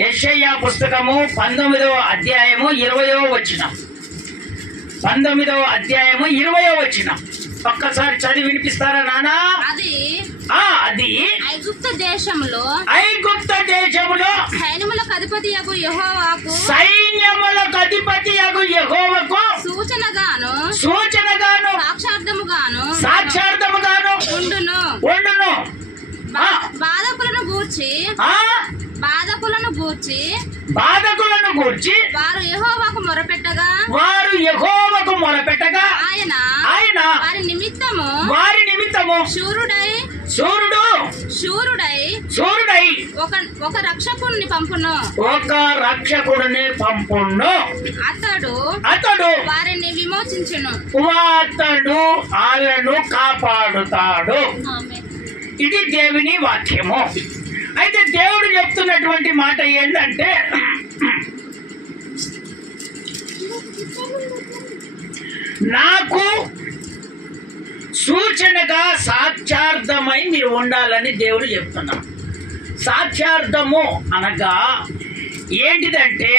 యెషయా పుస్తకము 19వ అధ్యాయము 20వ వచనం. 19వ అధ్యాయము 20వ వచనం. ఒక్కసారి చదివి వినిపిస్తారా నానా? అది ఐగుప్తు దేశములో సైన్యములకు అధిపతి యెహోవాకు సూచనగాను సాక్షార్థముగాను ఉండును. బాధకులను గూర్చి వారు యెహోవాకు మొరపెట్టగా ఆయన వారి నిమిత్తము శూరుడై ఒక రక్షకుడిని పంపును. అతడు వారిని విమోచించును. అతడు వాళ్ళను కాపాడుతాడు. ఇది దేవుని వాక్యము. అయితే దేవుడు చెప్తున్నటువంటి మాట ఏంటంటే, నాకు సూచనగా సాక్షార్థమై మీరు ఉండాలని దేవుడు చెప్తున్నాడు. సాక్షార్థము అనగా ఏంటిదంటే,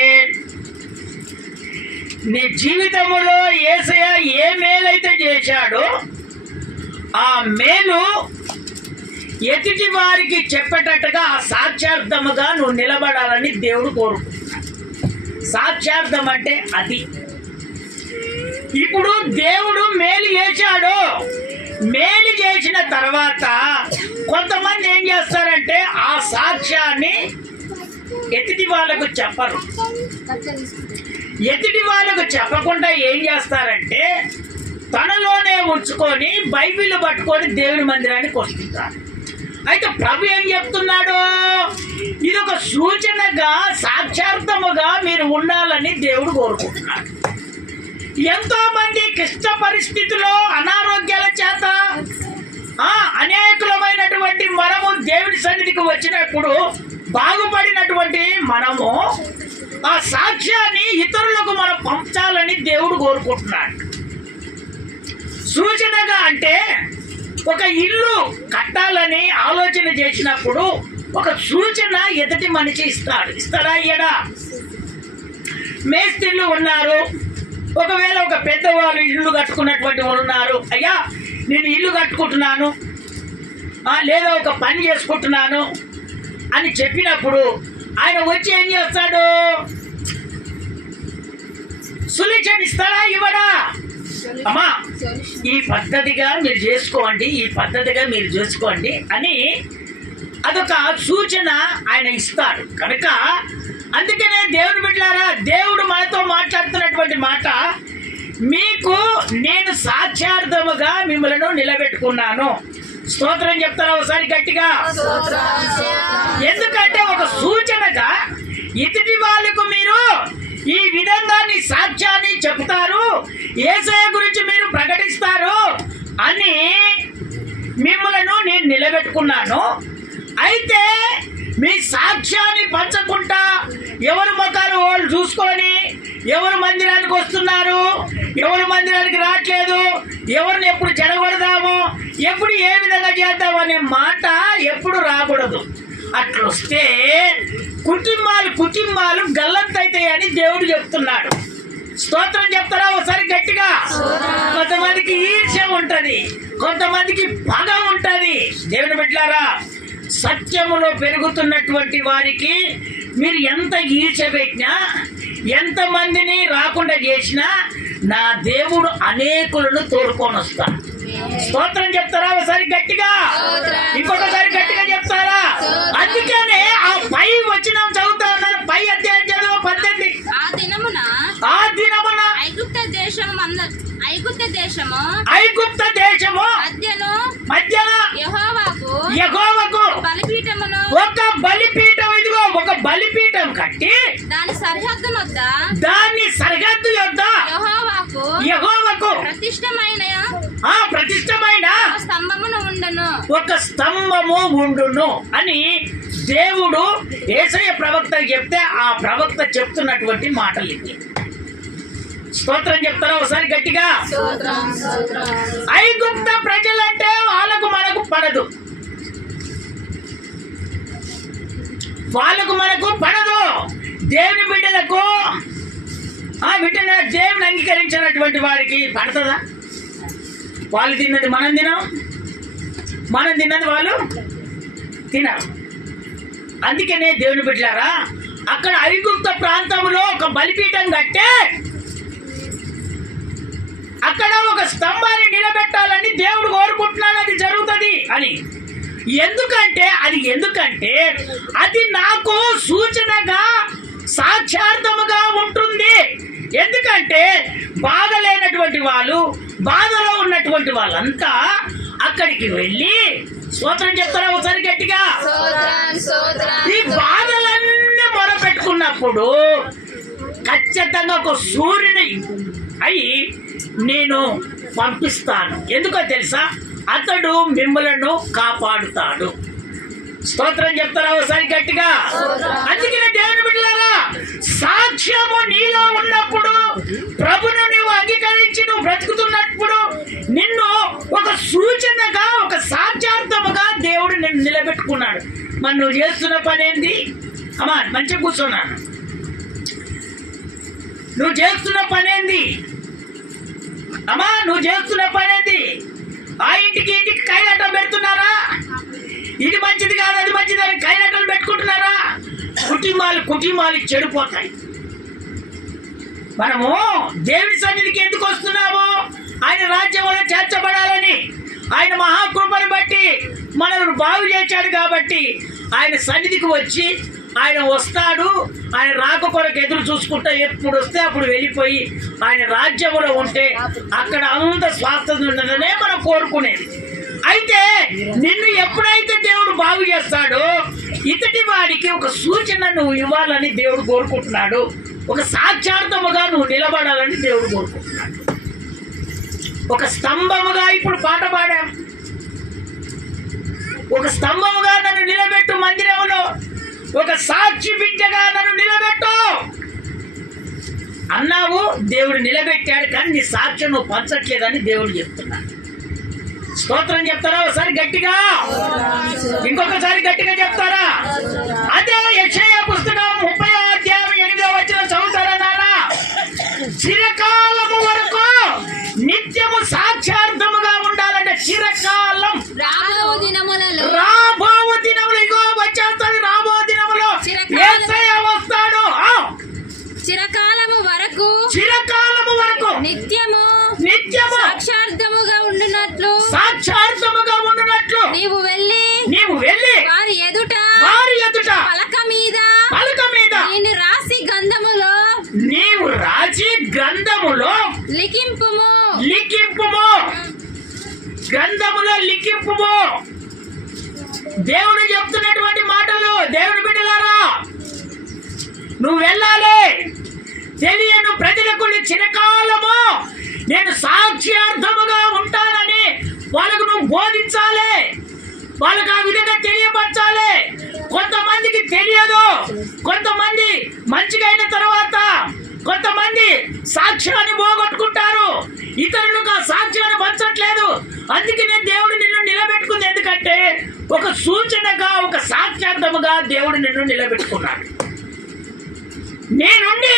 నీ జీవితంలో యేసయ్య ఏ మేలైతే చేశాడో ఆ మేలు ఎదుటి వారికి చెప్పేటట్టుగా ఆ సాక్షార్థముగా నువ్వు నిలబడాలని దేవుడు కోరుకుంటున్నాడు. సాక్షార్థం అంటే అది. ఇప్పుడు దేవుడు మేలు చేశాడు. మేలు చేసిన తర్వాత కొంతమంది ఏం చేస్తారంటే ఆ సాక్ష్యాన్ని ఎదుటి వాళ్ళకు చెప్పరు. ఎదుటి వాళ్ళకు చెప్పకుండా ఏం చేస్తారంటే తనలోనే ఉంచుకొని బైబిల్ పట్టుకొని దేవుని మందిరానికి వస్తుంటారు. అయితే ప్రభు ఏం చెప్తున్నాడు? ఇది ఒక సూచనగా సాక్షార్థముగా మీరు ఉండాలని దేవుడు కోరుకుంటున్నాడు. ఎంతో మంది క్లిష్ట పరిస్థితుల్లో అనారోగ్యాల చేత అనేకమైనటువంటి మనము దేవుడి సన్నిధికి వచ్చినప్పుడు బాగుపడినటువంటి మనము ఆ సాక్ష్యాన్ని ఇతరులకు మనం పంచాలని దేవుడు కోరుకుంటున్నాడు. సూచనగా అంటే ఒక ఇల్లు కట్టాలని ఆలోచన చేసినప్పుడు ఒక సూచన ఎదుటి మనిషి ఇస్తాడా? ఇయ్యడా? మేస్త్రీలు ఉన్నారు. ఒకవేళ ఒక పెద్దవాళ్ళు ఇల్లు కట్టుకున్నటువంటి వాళ్ళు ఉన్నారు. అయ్యా నేను ఇల్లు కట్టుకుంటున్నాను లేదా ఒక పని చేసుకుంటున్నాను అని చెప్పినప్పుడు ఆయన వచ్చి ఏం చేస్తాడు? సొల్యూషన్ ఇస్తాడా? ఇవ్వడా? అమ్మా ఈ పద్ధతిగా మీరు చేసుకోండి అని అదొక సూచన ఆయన ఇస్తాడు. కనుక అందుకనే దేవుని బిడ్డలారా, దేవుడు మనతో మాట్లాడుతున్నటువంటి మాట, మీకు నేను సాక్షార్థముగా మిమ్మల్ని నిలబెట్టుకున్నాను. స్తోత్రం చెప్తారా ఒకసారి గట్టిగా? ఎందుకంటే ఒక సూచనగా ఎదుటి వాళ్ళకు మీరు ఈ విధంగా నీ సాక్ష్యాన్ని చెప్తారు, యేసయ్య గురించి మీరు ప్రకటిస్తారు అని మిమ్మలను నేను నిలబెట్టుకున్నాను. అయితే మీ సాక్ష్యాన్ని పంచకుండా ఎవరు ముఖాలు వాళ్ళు చూసుకొని ఎవరు మందిరానికి వస్తున్నారు, ఎవరు మందిరానికి రావట్లేదు, ఎవరిని ఎప్పుడు చెడగొడదాము, ఎప్పుడు ఏ విధంగా చేద్దాము అనే మాట ఎప్పుడు రాకూడదు. అట్లొస్తే కుటుంబాలు గల్లంతైతాయని దేవుడు చెప్తున్నాడు. స్తోత్రం చెప్తారా ఒకసారి గట్టిగా? కొంతమందికి ఈర్ష్య ఉంటది, కొంతమందికి పగ ఉంటది. దేవుని బిడ్డలారా, సత్యములో పెరుగుతున్నటువంటి వారికి మీరు ఎంత ఈర్ష్య పెట్టినా, ఎంతమందిని రాకుండా చేసినా నా దేవుడు అనేకులను తోడుకొని వస్తాడు. స్తోత్రం చెప్తారా ఒకసారి గట్టిగా? ఇంకొకసారి గట్టిగా చెప్తారా? అందుకనే ఆ పై వచనం చదువుతా ఉన్నాను. పై అధ్యాయం చదువు 18. ఆ దినమున ఐగుప్త దేశము మధ్యన యెహోవాకు ఒక బలిపీఠం, ఇదిగో ఒక బలిపీఠం కట్టి దాని సరిహద్దు యొద్ద యెహోవాకు ప్రతిష్టమైన ఒక స్తంభము ఉండును అని దేవుడు యేసయ్య ప్రవక్తకి చెప్తే ఆ ప్రవక్త చెప్తున్నటువంటి మాటలు ఇవి. స్తోత్రం చెప్తారా ఒకసారి గట్టిగా? ఐగుప్త ప్రజలంటే వాళ్ళకు మనకు పడదు. దేవుని బిడ్డలకు దేవుని అంగీకరించినటువంటి వారికి పడుతుందా? వాళ్ళు తిన్నది మనం తినం, మనం తిన్నది వాళ్ళు తినరు. అందుకనే దేవుని బిడ్డలారా, అక్కడ ఐగుప్త ప్రాంతంలో ఒక బలిపీఠం కట్టే అక్కడ ఒక స్తంభాన్ని నిలబెట్టాలని దేవుడు కోరుకుంటున్నాడు. అది జరుగుతుంది అని. ఎందుకంటే అది నాకు సూచనగా సాక్షార్థముగా ఉంటుంది. ఎందుకంటే బాధలేనటువంటి వాళ్ళు, బాధలో ఉన్నటువంటి వాళ్ళంతా అక్కడికి వెళ్ళి స్తోత్రం చెప్తారా ఒకసారి గట్టిగా? ఈ బాధలన్నీ మొరపెట్టుకున్నప్పుడు ఖచ్చితంగా ఒక సూర్యుని అయి నేను పంపిస్తాను. ఎందుకో తెలుసా? అతడు మిమ్మలను కాపాడుతాడు. స్తోత్రం చెప్తారా ఒకసారి గట్టిగా? అందుకనే దేవుని బిడ్డలారా, సాక్ష్యము నీలో ఉన్నప్పుడు, ప్రభును నీవు అంగీకరించి నువ్వు బ్రతుకుతున్నప్పుడు నిన్ను ఒక సూచనగా, ఒక సాక్షార్థముగా దేవుడు నిన్ను నిలబెట్టుకున్నాడు. మరి నువ్వు చేస్తున్న పని ఏంది? అమ్మా మంచిగా కూర్చున్నాను. నువ్వు చేస్తున్న పని ఏంది? అమ్మా నువ్వు చేస్తున్న పని ఏంది? ఆ ఇంటికి కైలాటం పెడుతున్నారా? ఇది మంచిది కాదు, అది మంచిది అని కైలాటలు పెట్టుకుంటున్నారా? కుటుంబాలు చెడిపోతాయి. మనము దేవుని సన్నిధికి ఎందుకు వస్తున్నాము? ఆయన రాజ్యంలో చేర్చబడాలని, ఆయన మహాకృపను బట్టి మనల్ని బాగు చేశాడు కాబట్టి ఆయన సన్నిధికి వచ్చి ఆయన వస్తాడు. ఆయన రాక కొరకు ఎదురు చూసుకుంటా ఎప్పుడు వస్తే అప్పుడు వెళ్ళిపోయి ఆయన రాజ్యంలో ఉంటే అక్కడ అంత స్వాస్థత ఉండదనే మనం కోరుకునేది. అయితే నిన్ను ఎప్పుడైతే దేవుడు బాగు చేస్తాడో ఇతడి వాడికి ఒక సూచన నువ్వు ఇవ్వాలని దేవుడు కోరుకుంటున్నాడు. ఒక సాక్షార్థముగా నువ్వు నిలబడాలని దేవుడు కోరుకుంటున్నాడు. ఒక స్తంభముగా ఇప్పుడు పాట పాడాం. ఒక స్తంభముగా నన్ను నిలబెట్టు మందిరంలో, ఒక సాక్షి బిడ్డగా నన్ను నిలబెట్టు అన్నావు. దేవుడు నిలబెట్టాడు, కానీ నీ సాక్ష్యం నువ్వు పంచట్లేదని దేవుడు చెప్తున్నాడు. స్తోత్రం చెప్తారా ఒకసారి గట్టిగా? ఇంకొకసారి గట్టిగా చెప్తారా? అదే యెషయా పుస్తకం 30వ అధ్యాయం 8వ వచనం చదువుతారా నాన్న? చిరకాలము వరకు నిత్యము సాక్షార్థముగా ఉండాలంటే చిరకాలం, రాబో దినములలో ఇగో వచ్చేస్తుంది. రాబో దినములో యేసయ్య వస్తాడు. చిరకాలము వరకు నిత్యము సాక్షార్థముగా ఉండునట్లు నీవు వెళ్ళి వారి ఎదుట పలక మీద నేను రాసి గ్రంథములో లిఖింపుము. గ్రంథములో లిఖింపుము. దేవుడు చెప్తున్నటువంటి మాటలు. దేవుని బిడ్డలారా, నువ్వు వెళ్ళాలి. తెలియను ప్రజలకు చిరకాలము నేను సాక్ష్యార్థముగా ఉంటానని వాళ్ళకు నువ్వు బోధించాలి. వాళ్ళకు ఆ విధంగా తెలియపరచాలి. కొంతమందికి తెలియదు. కొంతమంది మంచిగా అయిన తర్వాత కొంతమంది సాక్ష్యాన్ని పోగొట్టుకుంటారు. ఇతరులకు ఆ సాక్ష్యాన్ని పంచట్లేదు. అందుకనే దేవుడు నిన్ను నిలబెట్టుకుంది. ఎందుకంటే ఒక సూచనగా, ఒక సాక్ష్యార్థముగా దేవుడు నిన్ను నిలబెట్టుకున్నాడు. నేనుండి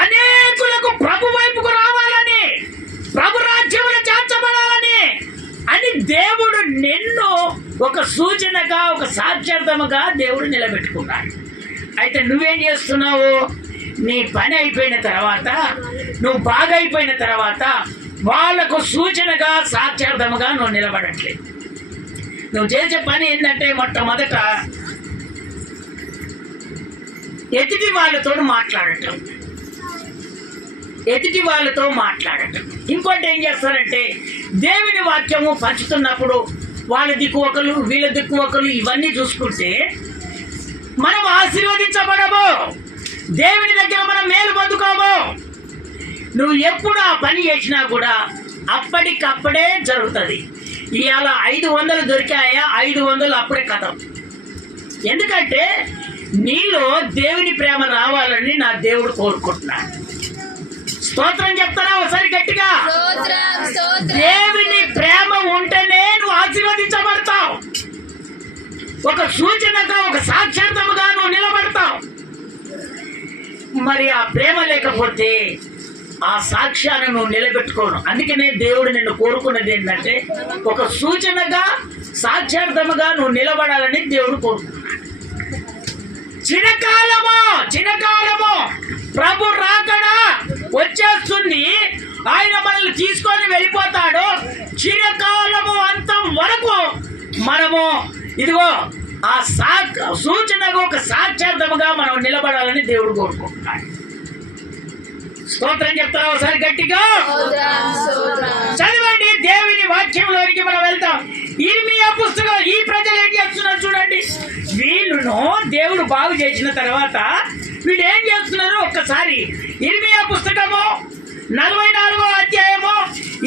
అనేకులకు ప్రభు వైపుకు రావాలని, ప్రభు రాజ్యంలో చేర్చబడాలని అని దేవుడు నిన్ను ఒక సూచనగా, ఒక సాక్షార్థముగా దేవుడు నిలబెట్టుకున్నాడు. అయితే నువ్వేం చేస్తున్నావు? నీ పని అయిపోయిన తర్వాత, నువ్వు బాగా అయిపోయిన తర్వాత వాళ్ళకు సూచనగా, సాక్షార్థముగా నువ్వు నిలబడట్లేదు. నువ్వు చేసే పని ఏంటంటే మొట్టమొదట ఎదుటి వాళ్ళతో మాట్లాడటం. ఇంకోటి ఏం చేస్తారంటే దేవుని వాక్యము పంచుతున్నప్పుడు వాళ్ళ దిక్కు ఒకరు, వీళ్ళ దిక్కు ఒకరు, ఇవన్నీ చూసుకుంటే మనం ఆశీర్వదించబడము. దేవుని దగ్గర మనం మేలు పొందుకోము. నువ్వు ఎప్పుడు ఆ పని చేసినా కూడా అప్పటికప్పుడే జరుగుతుంది. ఇవాళ 500 దొరికాయా, 500 అప్పుడే కథం. ఎందుకంటే నీలో దేవుని ప్రేమ రావాలని నా దేవుడు కోరుకుంటున్నాడు. స్తోత్రం చెప్తారా ఒకసారి గట్టిగా? దేవుని ప్రేమ ఉంటేనే నువ్వు ఆశీర్వదించబడతావు. ఒక సూచనగా, ఒక సాక్షార్థముగా నువ్వు నిలబడతావు. మరి ఆ ప్రేమ లేకపోతే ఆ సాక్ష్యాన్ని నువ్వు నిలబెట్టుకోను. అందుకనే దేవుడు నిన్ను కోరుకున్నది ఏంటంటే ఒక సూచనగా సాక్ష్యార్థముగా నువ్వు నిలబడాలని దేవుడు కోరుకున్నాడు. చిరకాలము ప్రభు రాకడా వచ్చేస్తుంది. ఆయన మనల్ని తీసుకొని వెళ్ళిపోతాడు. చిరకాలము అంతం వరకు మనము ఇదిగో ఆ సూచనగా ఒక సాక్ష్యార్థముగా మనం నిలబడాలని దేవుడు కోరుకుంటున్నాడు. స్తోత్రం చెప్తారా ఒకసారి గట్టిగా? చదవండి దేవుని వాక్యంలోనికి మనం వెళ్తాం. ఇర్మియా పుస్తకం. ఈ ప్రజలు ఏం చేస్తున్నారు చూడండి. వీళ్ళను దేవుడు బాగు చేసిన తర్వాత వీళ్ళు ఏం చేస్తున్నారు ఒక్కసారి ఇర్మియా పుస్తకము 44వ అధ్యాయము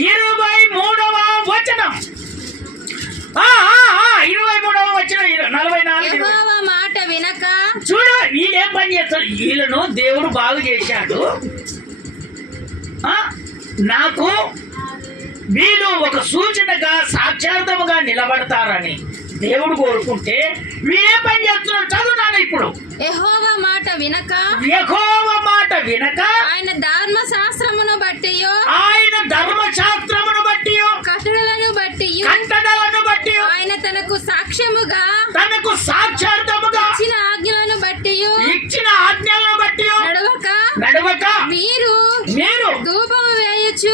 23వ వచనం. 23వ వచనం 44 యెహోవా మాట వినక చూడు. వీళ్ళేం పని చేస్తారు? వీళ్ళను దేవుడు బాగు చేశాడు. నాకు వీళ్ళు ఒక సూచనగా సాక్షార్థముగా నిలబడతారని దేవుడు కోరుకుంటే వీళ్ళేం పని చేస్తున్నారు చదువున్నాను ఇప్పుడు. యెహోవా మాట వినక ఆయన ధర్మశాస్త్రమును బట్టి కట్టడలను బట్టి ఆయన తనకు సాక్ష్యముగా ఇచ్చిన ఆజ్ఞలను బట్టి నడవక మీరు ధూపము వేయచ్చు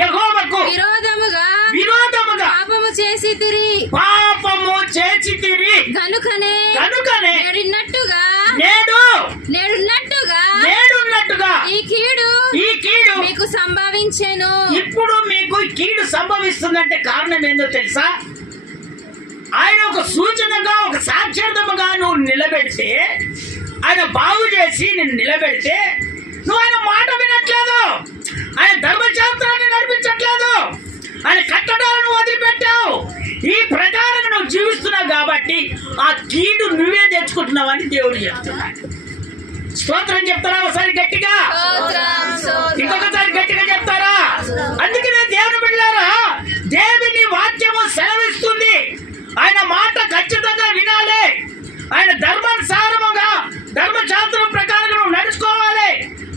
యెహోవాకు విరోధముగా పాపము చేసితిరి గనుకనే నేడున్నట్టుగా ఈ కీడు మీకు సంభవించెను. ఇప్పుడు మీకు కీడు సంభవిస్తుందంటే కారణం ఏందో తెలుసా? ఆయన ఒక సూచనగా ఒక సాక్ష్యార్థముగా నువ్వు నిలబెడితే, ఆయన బాగు చేసి నేను నిలబెడితే నువ్వు ఆయన మాట వినట్లేదు, ఆయన ధర్మశాస్త్రాన్ని నడిపించట్లేదు, ఆయన కట్టడాలను వదిలిపెట్టావు. ఈ ప్రకారం నువ్వు జీవిస్తున్నావు కాబట్టి ఆ కీడు నువ్వే తెచ్చుకుంటున్నావు అని దేవుడు చెప్తున్నాడు. స్తోత్రం చెప్తారా ఒకసారి గట్టిగా? ఇంకొకసారి గట్టిగా చెప్తారా? అందుకనే దేవుని బిడ్డలారా, దేవుని వాక్యము సెలవిస్తుంది. ఆయన మాట ఖచ్చితంగా వినాలి. ఆయన ధర్మానుసారముగా ధర్మశాస్త్రం ప్రకారం నువ్వు నడుచుకోవాలి.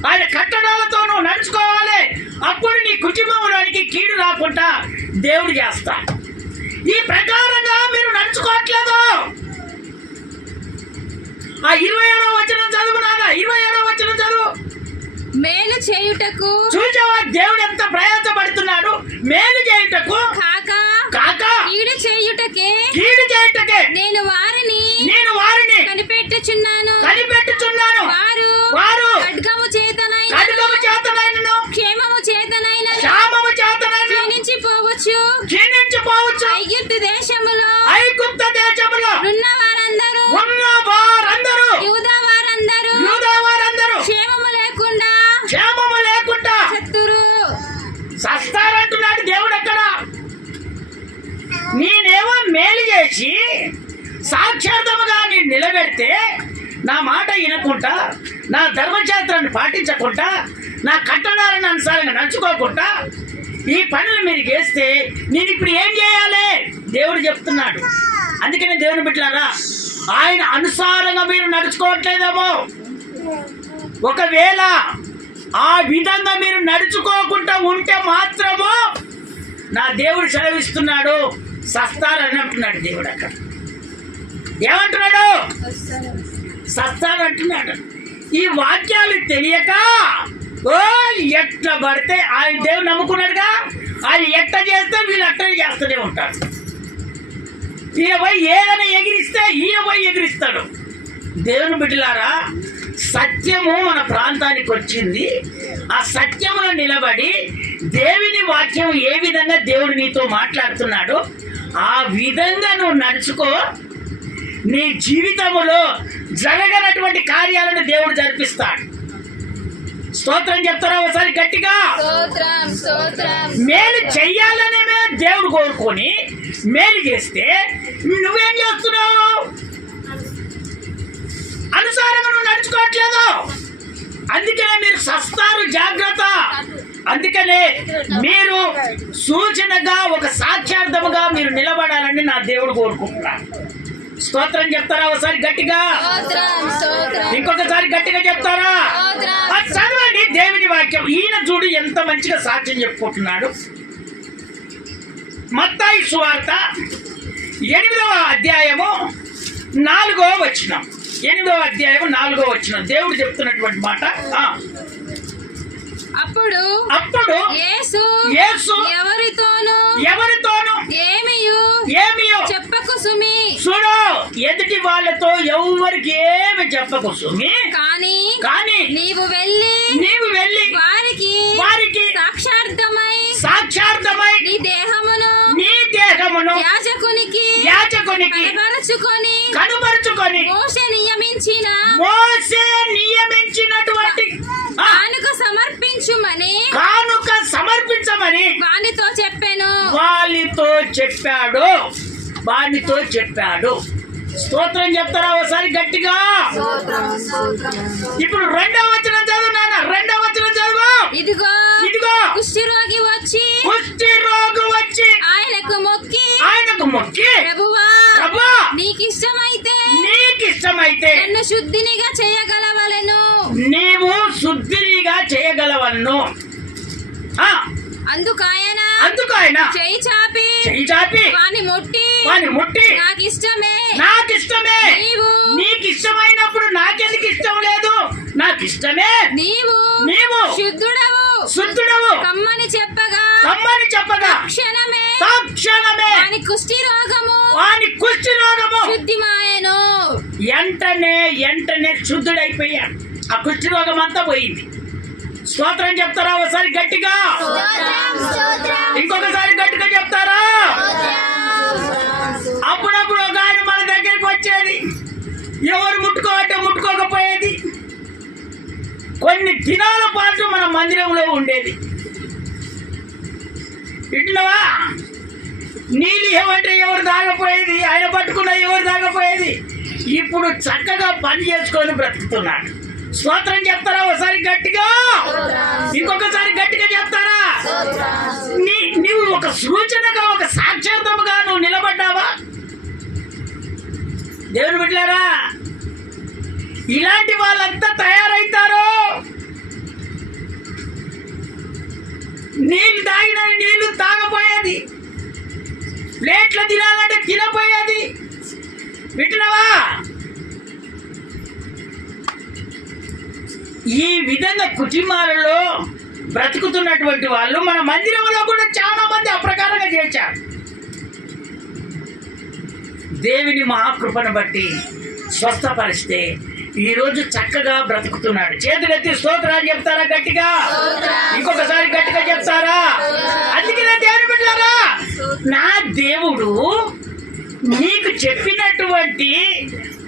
ఆయన కట్టడాలతో నువ్వు నడుచుకోవాలి. అప్పుడు నీ కుటుంబంలోనికి కీడు రాకుండా దేవుడు చేస్తాడు. ఈ ప్రకారంగా మీరు నడుచుకోవట్లేదు. ఆ 27వ వచనం చదువు నాన్న. 27వ వచనం చదువు. మేలు చేయుటకు చూసావా దేవుడు ఎంత ప్రయాసపడుతున్నాడు? మేలు చేయుటకు కాక కీడు చేయుటకే నేను వారిని కనిపెట్టుచున్నాను. వారు ఖడ్గము చేతనైనను క్షేమము చేతనైనను క్షీణించిపోవచ్చు. ఐగుప్తు దేశములో ఉన్న వారందరూ యూదా వారందరూ క్షేమము లేకుండా సస్తారంటున్నాడు దేవుడు. అక్కడ నేనేమో మేలు చేసి సాక్షార్థముగా నేను నిలబెడితే, నా మాట వినకుండా, నా ధర్మశాస్త్రాన్ని పాటించకుండా, నా కట్టడాలను అనుసారంగా నడుచుకోకుండా ఈ పనులు మీరు చేస్తే నేను ఇప్పుడు ఏం చేయాలి దేవుడు చెప్తున్నాడు. అందుకనే దేవుని బిడ్డలారా, ఆయన అనుసారంగా మీరు నడుచుకోవట్లేదేమో. ఒకవేళ ఆ విధంగా మీరు నడుచుకోకుండా ఉంటే మాత్రము నా దేవుడు సెలవిస్తున్నాడు సస్తారని అంటున్నాడు దేవుడు. అక్కడ ఏమంటున్నాడు? సస్తారంటున్నాడు. ఈ వాక్యాలు తెలియక ఎట్లా పడితే ఆయన దేవుడు నమ్ముకున్నాడుగా, ఆయన ఎట్లా చేస్తే వీళ్ళు అట్లనే చేస్తూనే ఉంటారు. ఈయన పోయి ఏదైనా ఎగిరిస్తే ఈయన పోయి ఎగిరిస్తాడు. దేవుని బిడ్డలారా, సత్యము మన ప్రాంతానికి వచ్చింది. ఆ సత్యములో నిలబడి దేవుని వాక్యం ఏ విధంగా దేవుడు నీతో మాట్లాడుతున్నాడో ఆ విధంగా నువ్వు నడుచుకో. నీ జీవితంలో జరగనటువంటి కార్యాలను దేవుడు జరిపిస్తాడు. స్తోత్రం చెప్తారా ఒకసారి గట్టిగా? మేలు చెయ్యాలనే దేవుడు కోరుకొని మేలు చేస్తే నువ్వేం చేస్తున్నావు? అనుసారంగా నువ్వు నడుచుకోవట్లేదు. అందుకనే మీరు సస్తారు, జాగ్రత్త. అందుకనే మీరు సూచనగా ఒక సాక్ష్యార్థముగా మీరు నిలబడాలని నా దేవుడు కోరుకుంటున్నాడు. స్తోత్రం చెప్తారా ఒకసారి గట్టిగా? స్తోత్రం స్తోత్రం ఇంకొకసారి గట్టిగా చెప్తారా? స్తోత్రం. అది చదవండి దేవుని వాక్యం. ఈయన చూడు ఎంత మంచిగా సాక్ష్యం చెప్పుకుంటున్నాడు. మత్తయి సువార్త 8వ అధ్యాయము 4వ వచనం. 8వ అధ్యాయము 4వ వచనం దేవుడు చెప్తున్నటువంటి మాట. అప్పుడు యేసు ఎవరితోనూ ఏమియు చెప్పకు సుమి. చూడు, ఎదుటి వాళ్ళతో ఎవరికి ఏమి చెప్పకు సుమి. కానీ నీవు వెళ్ళి వారికి సాక్షార్థమై నీ దేహమును యాజకునికి కనుపరుచుకొని మోషే నియమించినటువంటి కానుక సమర్పించమని వానితో చెప్పాడు. స్తోత్రం చెప్తారా ఒకసారి గట్టిగా? ఇప్పుడు 2వ వచనం చదువు నాన్న. 2వ వచనం చదువు. ఇదిగో కుష్ఠరోగి వచ్చి ఆయనకు మొక్కి ప్రభువా నీకిష్టమైతే నన్ను శుద్ధినిగా చేయగలవలెను. నీవు శుద్ధినిగా చేయగలవన్ను. అందుకాయన చేయి చాపి వాని ముట్టి నాకిష్టమే నీకు ఇష్టమైనప్పుడు నాకెందుకు ఇష్టం లేదు? నాకు ఇష్టమే. నీవు శుద్ధుడవు కమ్మని చెప్పగా తక్షణమే వాని కుష్టి రోగము శుద్ధిమాయెను. వెంటనే శుద్ధుడైపోయాడు. ఆ కుష్టి రోగం అంతా పోయింది. స్తోత్రం చెప్తారా ఒకసారి గట్టిగా? ఇంకొకసారి గట్టిగా చెప్తారా? అప్పుడప్పుడు ఒక ఆయన మన దగ్గరికి వచ్చేది. ఎవరు ముట్టుకోకపోయేది. కొన్ని దినాల పాటు మన మందిరంలో ఉండేది. ఇట్లవా నీళ్ళు ఏమంటే ఎవరు తాగపోయేది. ఆయన పట్టుకున్న ఎవరు తాగపోయేది. ఇప్పుడు చక్కగా పని చేసుకొని బ్రతుకుతున్నాడు. స్తోత్రం చెప్తారా ఒకసారి గట్టిగా? ఇంకొకసారి గట్టిగా చెప్తారా? నీవు ఒక సూచనగా, ఒక సాక్షార్థముగా నువ్వు నిలబడ్డావా? దేవుని బిడ్డలారా, ఇలాంటి వాళ్ళంతా తయారైతారు. నీళ్ళు తాగిన నీళ్లు తాగపోయేది. ప్లేట్లు తినాలంటే తినపోయేది. వింటున్నావా? ఈ విధంగా కుటుంబాలలో బ్రతుకుతున్నటువంటి వాళ్ళు మన మందిరంలో కూడా చాలా మంది అప్రకారంగా చేశారు. దేవుని మహాకృపను బట్టి స్వస్థపరిస్తే ఈరోజు చక్కగా బ్రతుకుతున్నాడు. చేతులెత్తి స్తోత్రాలు చెప్తారా గట్టిగా? ఇంకొకసారి గట్టిగా చెప్తారా? అందుకే దేవుని బిడ్డలారా, నా దేవుడు నీకు చెప్పినటువంటి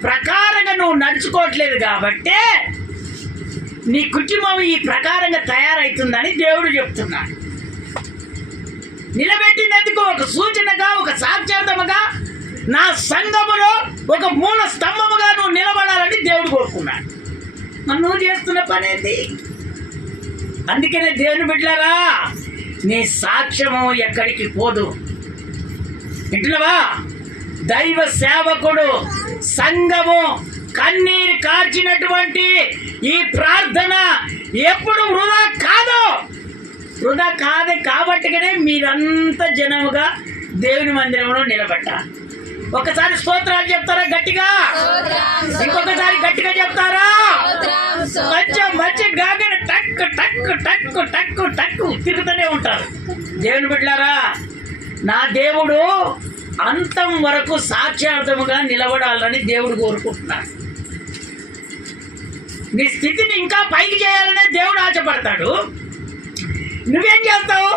ప్రకారంగా నువ్వు నడుచుకోవట్లేదు కాబట్టి నీ కుటుంబం ఈ ప్రకారంగా తయారైతుందని దేవుడు చెప్తున్నాడు. నిలబెట్టినందుకు ఒక సూచనగా, ఒక సాక్షార్థముగా నా సంఘములో ఒక మూల స్తంభముగా నువ్వు నిలబడాలని దేవుడు కోరుకున్నాడు. నువ్వు చేస్తున్న పని ఏంటి? అందుకనే దేవుని బిడ్డలారా, నీ సాక్ష్యము ఎక్కడికి పోదు. వింటున్నావా? దైవ సేవకుడు సంఘము కన్నీరు కార్చినటువంటి ఈ ప్రార్థన ఎప్పుడు వృధా కాదు కాబట్టిగానే మీరంతా జనముగా దేవుని మందిరంలో నిలబడ్డారు. ఒకసారి స్తోత్రాలు చెప్తారా గట్టిగా? ఇంకొకసారి గట్టిగా చెప్తారా? మంచి గాగన టక్కు టక్కు టక్కు టక్కు టక్కు తిరుగుతూనే ఉంటారు. దేవుని బిడ్డలారా, నా దేవుడు అంతం వరకు సాక్షార్థముగా నిలబడాలని దేవుడు కోరుకుంటున్నాడు. నీ స్థితిని ఇంకా పైకి చేయాలనే దేవుడు ఆశపడతాడు. నువ్వేం చేస్తావు?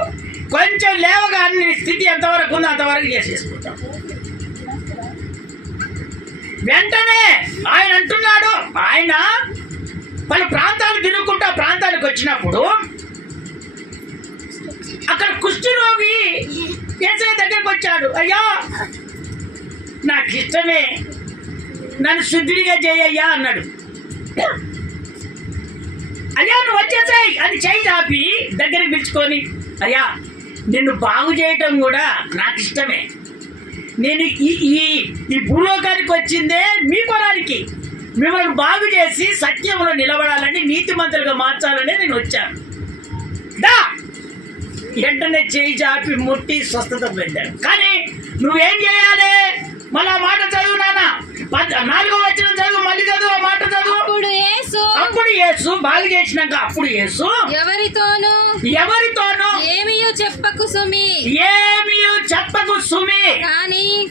కొంచెం లేవగా నీ స్థితి ఎంతవరకు ఉందో అంతవరకు చేసేసుకుంటావు. వెంటనే ఆయన అంటున్నాడు, ఆయన పలు ప్రాంతాలు తిరుగుకుంటూ ప్రాంతానికి వచ్చినప్పుడు అక్కడ కుష్ఠరోగి యేసయ్య దగ్గరికి వచ్చాడు. అయ్యా నాకు ఇష్టమే, నన్ను శుద్ధిగా చేయయ్యా అన్నాడు. అయ్యా నువ్వు వచ్చేసాయి అని చేయి చాపి దగ్గరికి పిలుచుకొని, అయ్యా నిన్ను బాగు చేయటం కూడా నాకు ఇష్టమే, నేను ఈ ఈ ఈ భూలోకానికి వచ్చిందే మీ కొరానికి, మిమ్మల్ని బాగు చేసి సత్యంలో నిలబడాలని, నీతిమంతులుగా మార్చాలని నేను వచ్చాను. దా వెంటనే చేయి చాపి ముట్టి స్వస్థత పొందాడు. కానీ నువ్వేం చేయాలి? మళ్ళా మాట చదువు నాన్న, 4వ వచనం చదువు, మళ్ళీ చదువు, ఆ మాట చదువు. అప్పుడు యేసు బాగు చేసినాక అప్పుడు యేసు ఎవరితోనూ ఏమియో చెప్పకు సుమి,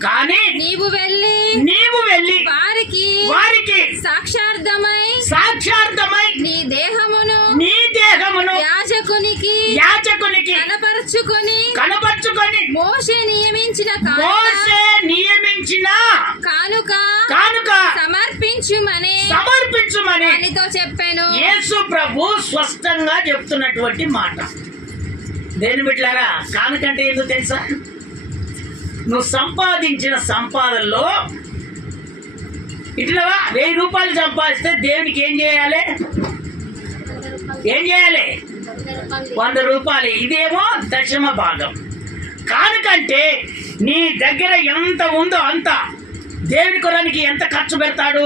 కానీ నీవు వెళ్ళి వారికి సాక్షార్థమై నీ దేహమును యాజకునికి కనపరచుకొని మోషే నియమించిన కానుక సమర్పించుమని ఆయనతో చెప్పాను. యేసు ప్రభు స్పష్టంగా చెప్తున్నటువంటి మాట. దేని బిడ్డలారా, కానుకంటే ఏందో తెలుసా? నువ్వు సంపాదించిన సంపాదనలో ఇట్లా 1000 రూపాయలు సంపాదిస్తే దేవునికి ఏం చేయాలి? 100 రూపాయలు. ఇదేమో దశమ భాగం. కానుకంటే నీ దగ్గర ఎంత ఉందో అంత. దేవుని కొరానికి ఎంత ఖర్చు పెడతాడు?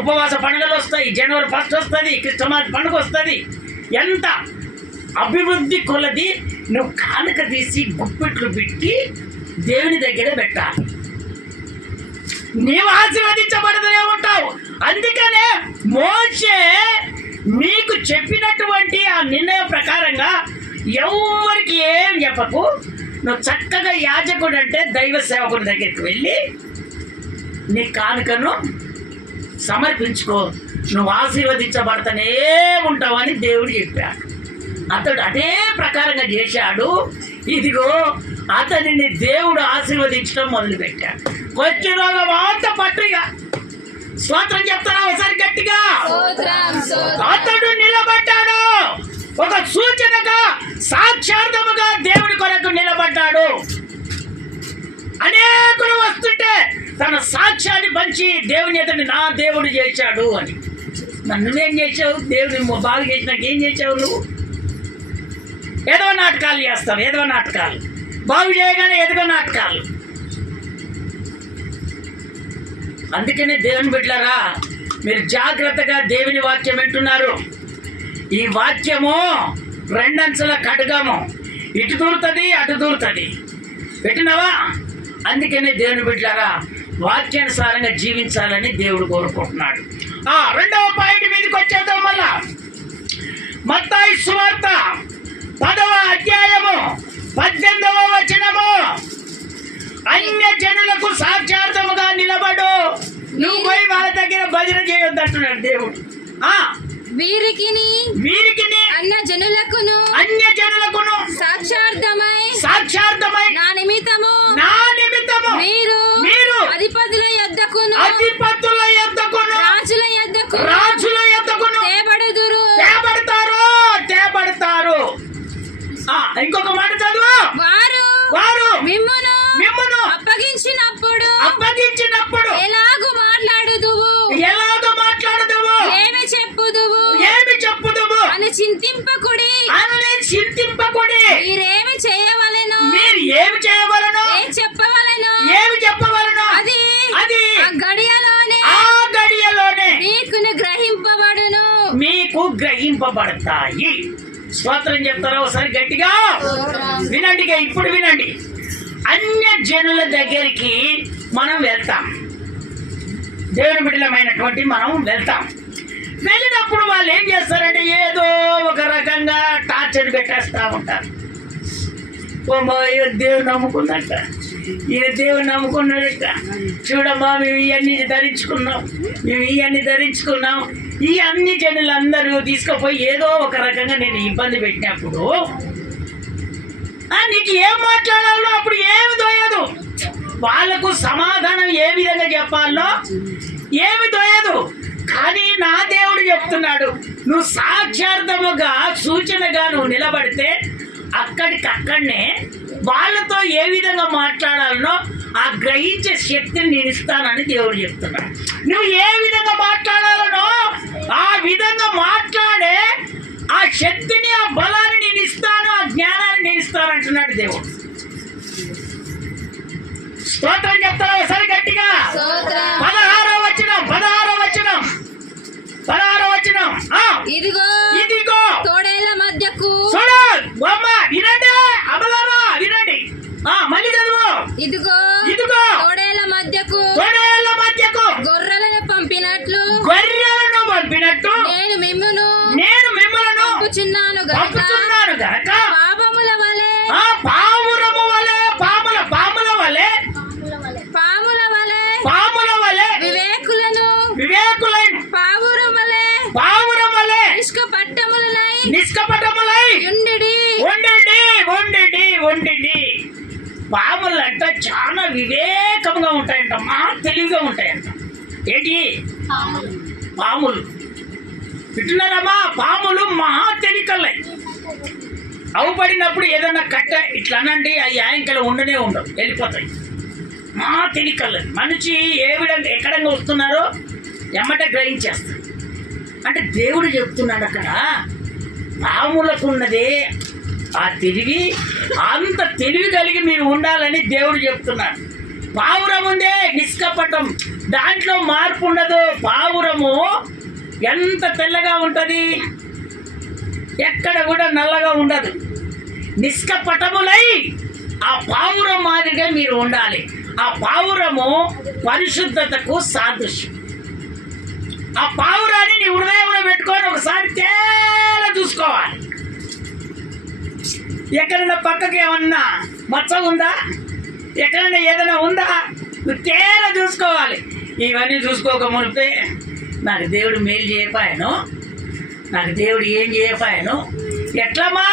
ఉపవాస పండుగలు వస్తాయి, జనవరి 1 వస్తుంది, క్రిస్టమస్ పండుగ వస్తుంది. ఎంత అభివృద్ధి కొలది నువ్వు కానుక తీసి గుప్పెట్లు పెట్టి దేవుని దగ్గర పెట్టాలి. నీవు ఆశీర్వదించబడుతూనే ఉంటావు. అందుకనే మోషే మీకు చెప్పినటువంటి ఆ నిర్ణయం ప్రకారంగా ఎవరికి ఏం చెప్పకు. నువ్వు చక్కగా యాజకుడు అంటే దైవ సేవకుని దగ్గరికి వెళ్ళి నీ కానుకను సమర్పించుకో, నువ్వు ఆశీర్వదించబడతానే ఉంటావని దేవుడు చెప్పాడు. అతడు అదే ప్రకారంగా చేశాడు. ఇదిగో అతనిని దేవుడు ఆశీర్వదించడం మొదలుపెట్టాడు. కొంచెం రోగం అంత పట్టుగా స్తోత్రం చెప్తారా ఒకసారి గట్టిగా? అతడు నిలబడ్డాడు, ఒక సూచనగా సాక్షార్థముగా దేవుడి కొరకు నిలబడ్డాడు. అనేకులు వస్తుంటే తన సాక్ష్యాన్ని పంచి దేవుని అతన్ని నా దేవుడు చేశాడు అని. నువ్వేం చేసావు? దేవుని బాగు చేసినాక ఏం చేసావు? నువ్వు ఏదో నాటకాలు చేస్తావు, ఏదో నాటకాలు. బాగు చేయగానే ఏదో నాటకాలు. అందుకనే దేవుని బిడ్డలారా, మీరు జాగ్రత్తగా దేవుని వాక్యం వింటున్నారు. ఈ వాక్యము 2 అంచెల ఖడ్గము, ఇటు దూరుతుంది అటు దూరుతుంది. పెట్టినావా? అందుకనే దేవుని బిడ్డలారా, వాక్యానుసారంగా జీవించాలని దేవుడు కోరుకుంటున్నాడు. 2వ పాయింట్ మీదకి వచ్చేద్దాం. మళ్ళా మత్తయి సువార్త 10వ అధ్యాయము 18వ వచనము. అన్య జనులకు సాక్షార్థముగా నిలబడు. నువ్వు పోయి వాళ్ళ దగ్గర భజన చేయొద్దు అంటున్నాడు దేవుడు. వీరికి అన్య జనులకును సాక్షార్థమై నా నిమిత్తము మీరు అధిపతుల యొద్దకును రాజుల యొద్దకును తేబడతారు. ఇంకొక మాట చదువు. వారు మిమ్మును అప్పగించినప్పుడు ఎలాగో మాట్లాడుదువు ఏమి చెప్పుదువు అని చింతింపకుడి. మీరేమి చేయవలెను ఏం చెప్పవలెను అది ఆ గడియలోనే మీకు గ్రహింపబడతాయి. స్తోత్రం చెప్తారా ఒకసారి గట్టిగా? వినండి, ఇప్పుడు వినండి. అన్య జనుల దగ్గరికి మనం వెళ్తాం, దేవుని బిడ్డలమైనటువంటి మనం వెళ్తాం. వెళ్ళినప్పుడు వాళ్ళు ఏం చేస్తారంటే ఏదో ఒక రకంగా టార్చర్ పెట్టేస్తూ ఉంటారు. దేవుడు నమ్ముకున్నట్ట, ఈయన దేవుడు నమ్ముకున్నాడట, చూడమ్మా మేము ఇవన్నీ ధరించుకున్నాం. ఈ అన్ని జనులందరూ తీసుకుపోయి ఏదో ఒక రకంగా నేను ఇబ్బంది పెట్టినప్పుడు నీకు ఏం మాట్లాడాలో అప్పుడు ఏమి దోయదు. వాళ్ళకు సమాధానం ఏ విధంగా చెప్పాలో ఏమి దోయదు. కానీ నా దేవుడు చెప్తున్నాడు, నువ్వు సాక్షార్థముగా సూచనగా నువ్వు నిలబడితే అక్కడికక్కడనే వాళ్ళతో ఏ విధంగా మాట్లాడాలనో ఆ గ్రహించే శక్తిని నేను ఇస్తానని దేవుడు చెప్తున్నాడు. నువ్వు ఏ విధంగా మాట్లాడాలనో ఆ విధంగా మాట్లాడే ఆ శక్తిని, ఆ బలాన్ని నేను ఇస్తాను, ఆ జ్ఞానాన్ని నేను ఇస్తాను అంటున్నాడు దేవుడు. స్తోత్రం చెప్తారా ఒకసారి గట్టిగా? స్తోత్రం. 16వ వచనం. ఇదిగో ఇదిగో తోడేళ్ల మధ్యకు చూడు బొమ్మ, వినండి అమలారా వినండి. మళ్ళీ చదువు. ఇదిగో ఇదిగో తోడేళ్ల మధ్యకు తోడేళ్ల మధ్యకు గొర్రెలను పంపినట్లు నేను మిమ్మును పంపుచున్నాను గనక పాపముల వలె పాముల వలె వివేకులను పావురం వలె నిష్కపటములై ఉండండి. పాములు అంటే చాలా వివేకంగా ఉంటాయంట, మా తెలివిగా ఉంటాయంట. ఏంటి పాములు వింటున్నారమ్మా? పాములు మహా తెలికల్లే. అవుపడినప్పుడు ఏదైనా కట్ట ఇట్లా అనండి, ఆ యాంకలు ఉండనే ఉండవు, వెళ్ళిపోతాయి. మా తెలికల్లే. మనిషి ఏ విధంగా ఎక్కడంగా వస్తున్నారో ఎమ్మట గ్రహించేస్తాడు. అంటే దేవుడు చెప్తున్నాడు అక్కడ పాములకు ఉన్నదే ఆ తెలివి, అంత తెలివి కలిగి మీరు ఉండాలని దేవుడు చెప్తున్నాడు. పావురం ఉందే నిష్కపటం, దాంట్లో మార్పు ఉండదు. పావురము ఎంత తెల్లగా ఉంటుంది, ఎక్కడ కూడా నల్లగా ఉండదు. నిష్కపటములై ఆ పావురం మాదిరిగా మీరు ఉండాలి. ఆ పావురము పరిశుద్ధతకు సాదృశ్యం. ఆ పావురాన్ని నీ హృదయంలో పెట్టుకొని ఒకసారి తేలా చూసుకోవాలి. ఎక్కడైనా పక్కకి ఏమన్నా మచ్చ ఉందా, ఎక్కడైనా ఏదైనా ఉందా, నువ్వు తేలా చూసుకోవాలి. ఇవన్నీ చూసుకోక మునిపే నాకు దేవుడు మేలు చేయపాయను, నాకు దేవుడు ఏం చేయపాయను, ఎట్లమ్మా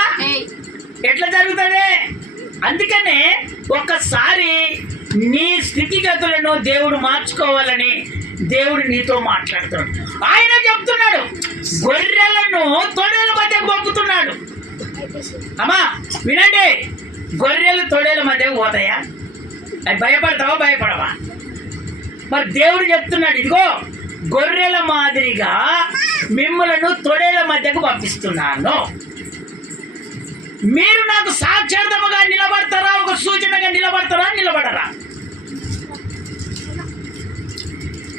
ఎట్లా జరుగుతుంది? అందుకనే ఒక్కసారి నీ స్థితిగతులను దేవుడు మార్చుకోవాలని దేవుడు నీతో మాట్లాడుతున్నాడు. ఆయన చెప్తున్నాడు గొర్రెలను తొడేల మధ్యకు పంపుతున్నాడు. అమ్మా వినండి, గొర్రెలు తొడేల మధ్యకు పోతాయా? అది భయపడతావా భయపడవా? మరి దేవుడు చెప్తున్నాడు ఇదిగో గొర్రెల మాదిరిగా మిమ్మలను తొడేల మధ్యకు పంపిస్తున్నాను. మీరు నాకు సాక్షార్థముగా నిలబడతారా, ఒక సూచనగా నిలబడరా?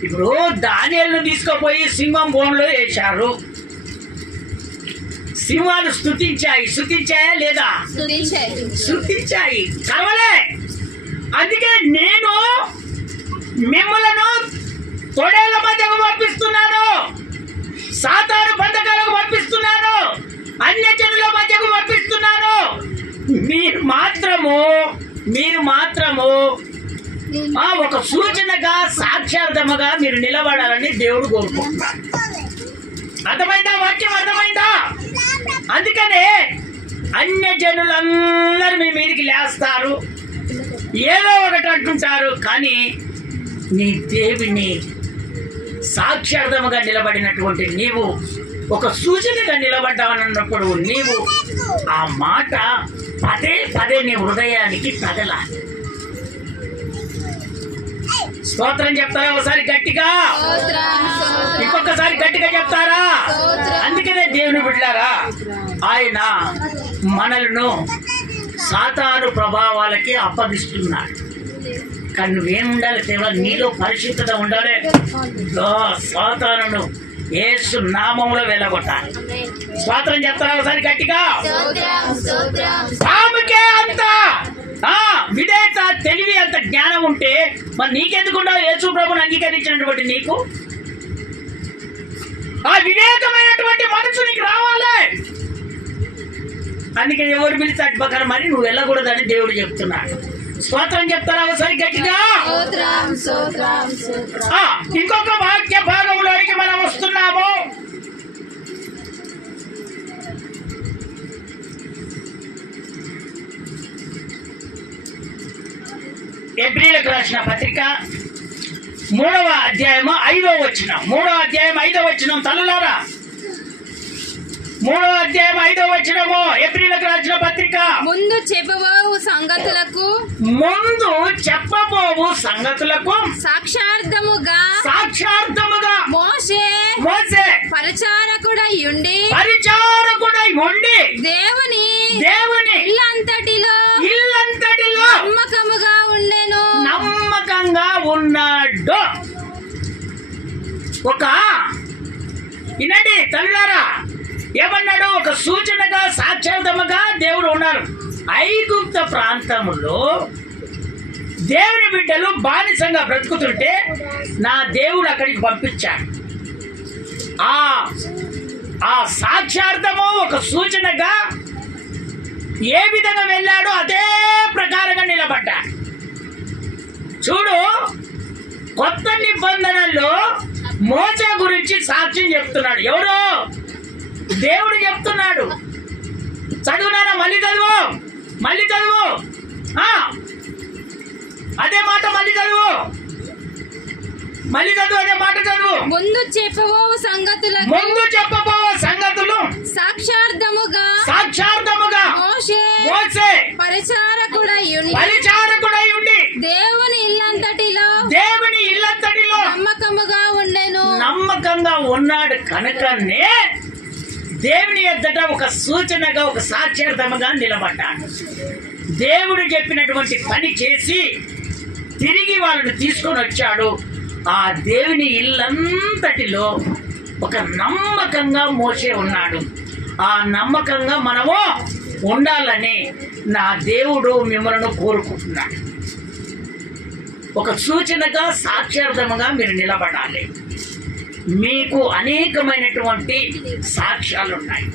ఇప్పుడు దానియేలును తీసుకుపోయి సింహం బోన్లో వేశారు. సింహాలు స్తుతించాయా లేదా? స్తుతించాయి, కలవలే. అందుకే నేను మిమ్మలను తొడేళ్ల మధ్యకు పంపిస్తున్నాను, సాతాను బంధకాలకు పంపిస్తున్నాను, అన్యజనుల మధ్యకు పంపిస్తున్నాను. మీరు మాత్రము ఒక సూచనగా సాక్షార్థముగా మీరు నిలబడాలని దేవుడు కోరుకుంటున్నాడు. అర్థమైందా? వాక్యం అర్థమైందా? అందుకనే అన్యజనులందరూ మీ మీదకి లేస్తారు, ఏదో ఒకటి అంటుంటారు. కానీ నీ దేవుని సాక్షార్థముగా నిలబడినటువంటి నీవు ఒక సూచనగా నిలబడ్డావన్నప్పుడు నీవు ఆ మాట పదే నీ హృదయానికి తగలాలి. స్తోత్రం చెప్తారా ఒకసారి గట్టిగా? ఇంకొకసారి గట్టిగా చెప్తారా? అందుకనే దేవుని బిడ్డలారా, ఆయన మనలను సాతాను ప్రభావాలకి అప్పగిస్తున్నాడు. కానీ నువ్వేముండాలి? కేవలం నీలో పరిశుద్ధత ఉండాలి. సాతానును యేసు నామములో వెళ్ళగొట్టాలి. స్తోత్రం చెప్తారా ఒకసారి గట్టిగా? పాముకే అంత విధేయత, తెలివి, అంత జ్ఞానం ఉంటే మరి నీకెందుకుండా యేసు ప్రభువును అంగీకరించినటువంటి నీకు ఆ వివేకమైనటువంటి మనసు నీకు రావాలి. అందుకే ఎవరు పిలిస్తే అటు పక్కన మరి నువ్వు వెళ్ళకూడదని దేవుడు చెప్తున్నాడు. స్తోత్రం చెప్తారా ఒకసారి గట్టిగా? ఇంకొక వాక్య భాగంలోనికి మనం వస్తున్నాము. ఎబ్రీలకు రాసిన పత్రిక 3వ అధ్యాయము 5వ వచనం. 3వ అధ్యాయం 5వ వచనం. తల్లులారా 3వ అధ్యాయం 5వ వచనము ఎబ్రీలకు రాసిన పత్రిక. ముందు చెప్పబోవు సంగతులకు సాక్షార్థముగా మోషే పరిచారకుడై ఉండి దేవుని ఇల్లంతటిలో నమ్మకముగా ఉండెను. విధంగా ఉన్నాడు. వినండి తల్లులారా, ఏమన్నాడు? ఒక సూచనగా సాక్షార్థముగా దేవుడు ఉన్నారు. ఐగుప్త ప్రాంతంలో దేవుని బిడ్డలు బానిసంగా బ్రతుకుతుంటే నా దేవుడు అక్కడికి పంపించాడు. ఆ సాక్షార్థము ఒక సూచనగా ఏ విధంగా వెళ్ళాడో అదే ప్రకారంగా నిలబడ్డాడు. చూడు, కొత్త నిబంధనల్లో మోసే గురించి సాక్ష్యం చెప్తున్నాడు. ఎవరు? దేవుడు చెప్తున్నాడు. చదువునారా? మళ్ళీ చదువు. అదే మాట మళ్ళీ చదువు. అదే మాట చదువు. ముందు చెప్పబో సంగతులు సాక్షార్థముగా మోషే పరిచారకుడై ఉండి దేవుని ఇల్లంతటిలో నమ్మకంగా ఉన్నాడు. కనుకనే దేవుని ఎద్దట ఒక సూచనగా ఒక సాక్షార్థముగా నిలబడ్డాడు. దేవుడు చెప్పినటువంటి పని చేసి తిరిగి వాళ్ళని తీసుకొని వచ్చాడు. ఆ దేవుని ఇల్లంతటిలో ఒక నమ్మకంగా మోసే ఉన్నాడు. ఆ నమ్మకంగా మనము ఉండాలని నా దేవుడు మిమ్మల్ని కోరుకుంటున్నాడు. ఒక సూచనగా సాక్షార్థముగా మీరు నిలబడాలి. మీకు అనేకమైనటువంటి సాక్ష్యాలు ఉన్నాయి.